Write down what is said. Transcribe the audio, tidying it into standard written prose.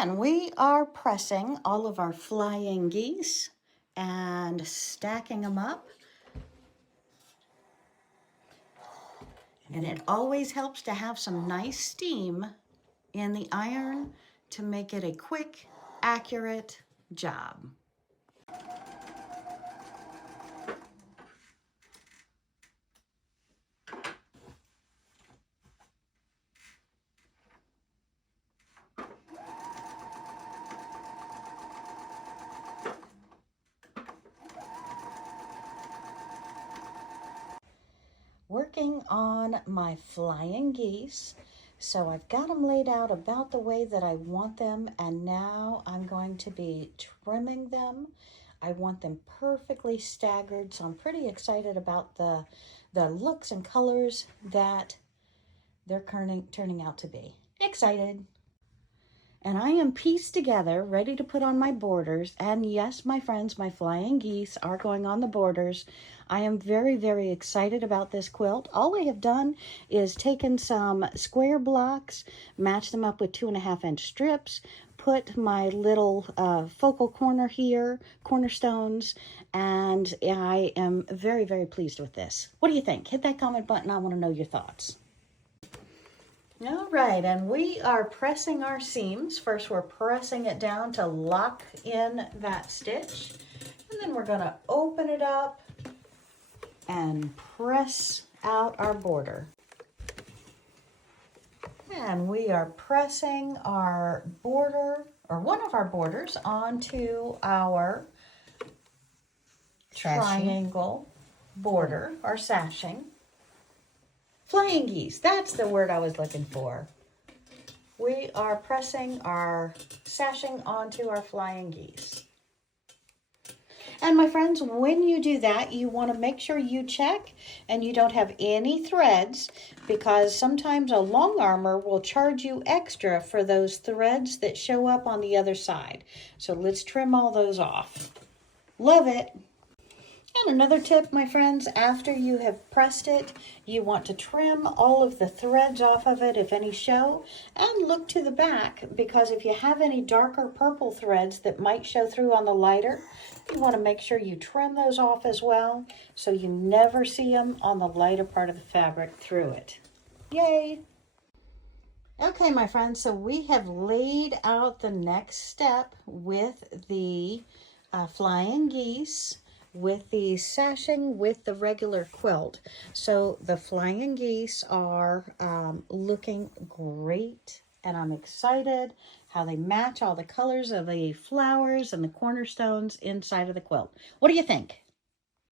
And we are pressing all of our flying geese and stacking them up. And it always helps to have some nice steam in the iron to make it a quick, accurate job. Working on my flying geese. So I've got them laid out about the way that I want them, and now I'm going to be trimming them. I want them perfectly staggered, so I'm pretty excited about the looks and colors that they're turning out to be. Excited! And I am pieced together, ready to put on my borders. And yes, my friends, my flying geese are going on the borders. I am very, very excited about this quilt. All I have done is taken some square blocks, matched them up with 2.5-inch strips, put my little focal corner here, cornerstones, and I am very, very pleased with this. What do you think? Hit that comment button. I want to know your thoughts. All right, and we are pressing our seams. First, we're pressing it down to lock in that stitch. And then we're going to open it up and press out our border. And we are pressing our border, or one of our borders, onto our triangle border, our sashing. Flying geese, that's the word I was looking for. We are pressing our sashing onto our flying geese. And my friends, when you do that, you want to make sure you check and you don't have any threads, because sometimes a long armor will charge you extra for those threads that show up on the other side. So let's trim all those off. Love it. And another tip, my friends, after you have pressed it, you want to trim all of the threads off of it, if any show, and look to the back, because if you have any darker purple threads that might show through on the lighter, you want to make sure you trim those off as well, so you never see them on the lighter part of the fabric through it. Yay! Okay, my friends, so we have laid out the next step with the flying geese, with the sashing with the regular quilt. So the flying geese are looking great, and I'm excited how they match all the colors of the flowers and the cornerstones inside of the quilt. What do you think?